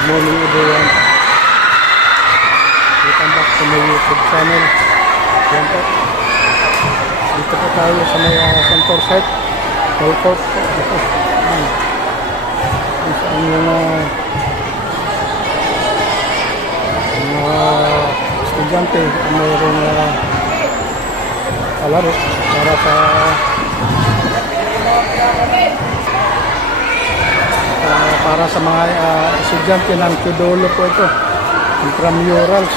Good morning everyone. Welcome back to my YouTube channel. Yan po. Dito po tayo sa may Santor site. Walport po. Ito. Saan yung estudyante mayroong palaro para sa mga estudyante ng Tudolo po ito, intramurals.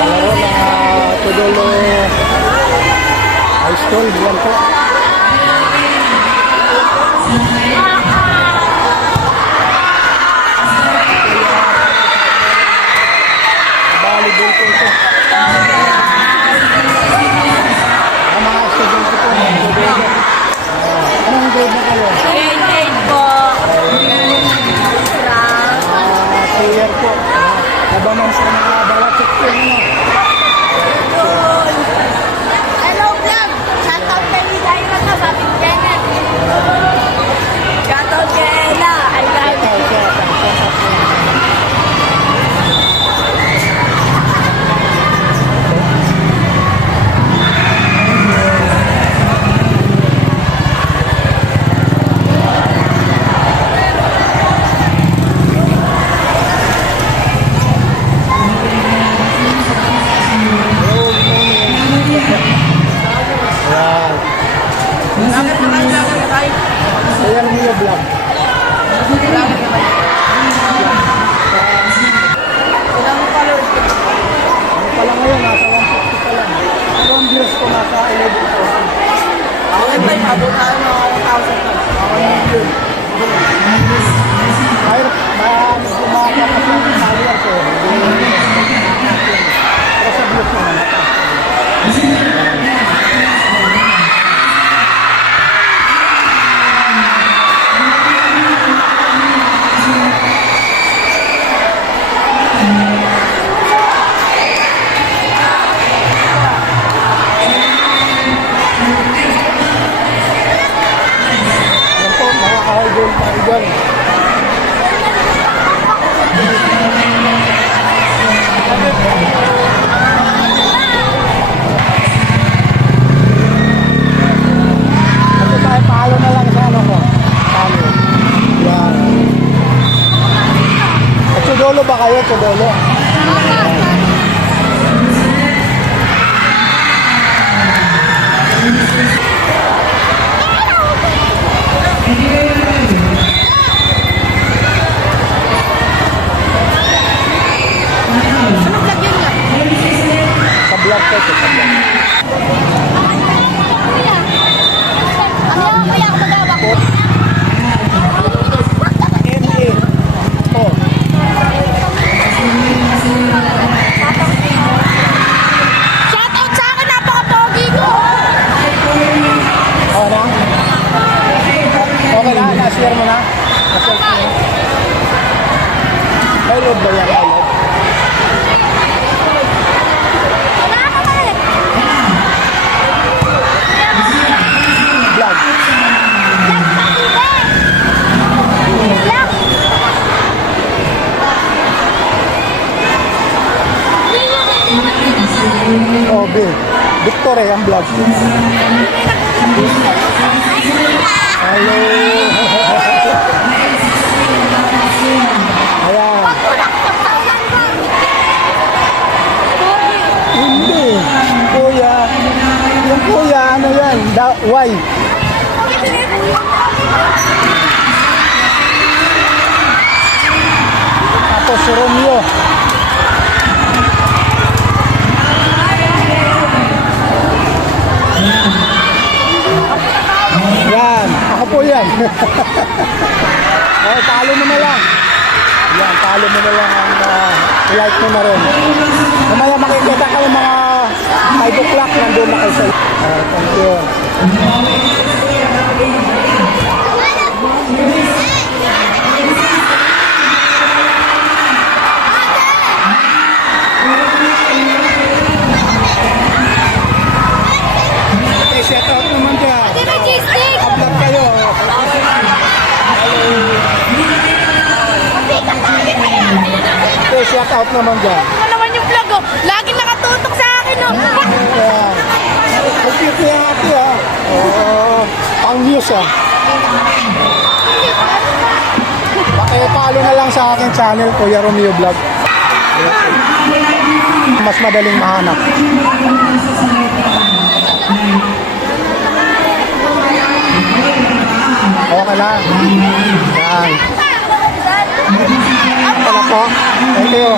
Palaro ng Tudolo High School, yan po. Volleyball po ito. Ang mga estudyante po ng Tudolo. Anong grade na kayo? Grade 8 po. Player po. Nabaman sa mga balatik po nyo. Hello vlog! Shoutout kay Lidaira na Babing Janet. Shoutout kay Ella. I love you. Ayan mo yung vlog. Ilang followers ko? Ano pa lang ngayon, nasa 150 pa lang. Ilang views ko nasa 11,000. Ako yung may abot tayo mga 1,000 pa. Ako yung view. Mahirap, makakapag yung followers ko. Pero sa views naman. Idol, idol. Ito tayo, palo na lang sa ano ko. Palo. Yan. At Tudolo ba kayo? Tudolo? Vlog ko sa vlog. Ano yung kuya ako magawa ko? MA. Oh. Shoutout sa akin, napaka-pogi ko! Oh, na? Okay na? Na-share mo na? Na-share mo na? May load ba yan? May load? Vlog. Oh, Victor ang vlog. Hello. Ayan. Hindi. Kuya. Yung kuya, ano yan? Why? Tapos si Romeo. Okay, talo mo na lang. Yan, talo mo na lang ang like mo na rin. Mamaya makikita kayo mga 5 o'clock nandun na kayo sa thank you. Okay, shout out naman dyan. Ate, may cheese stick! Upload kayo. Okay, shout out naman dyan. Ano naman yung vlog, oh? Lagi nakatutok sa akin, oh. Ayan. Ang cute yung ate, ah. Oo. Pang views, ah. Pakipalo na lang sa aking channel, Kuya Romeo Vlog. Mas madaling mahanap. Okay lang. Yan. Pala po. Thank you.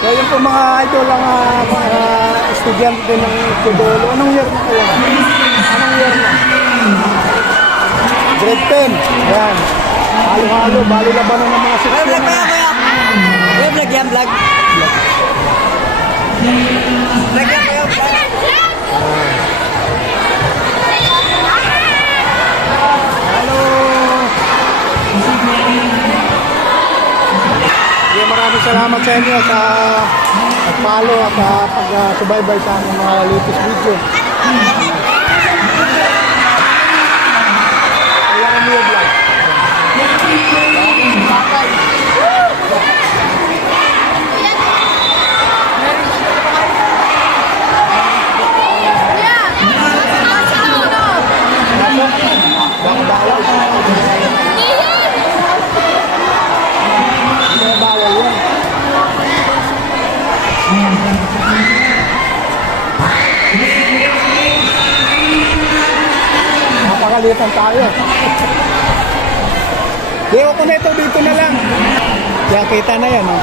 So yun po mga idol ang mga estudyante din ng Tudolo. Anong year na kayo? Anong year na? Grade 10. Yan. Halo-halo. Bali labanan ng mga 16 na. Vlog yan, vlog. Vlog yan, kayo. Hello. Yeah, maraming salamat sa inyo sa pag-follow at pag-subaybay sa aming mga latest video. Kaya kami yung vlog. Baka bawal. Baka bawal yan. Napakalitan tayo. Di ako na ito dito na lang. Kaya kita na yan. Oh.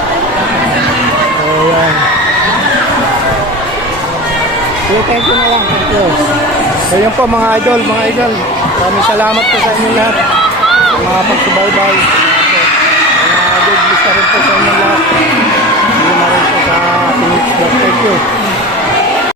Ayan. Okay, thank you na lang. Thank you. So yun po mga idol, mga idol. Maraming salamat po sa inyo lahat. Mga pagsubaybay. Mga good bless na rin po sa inyo lahat. Hindi na rin po sa Phoenix. Thank you.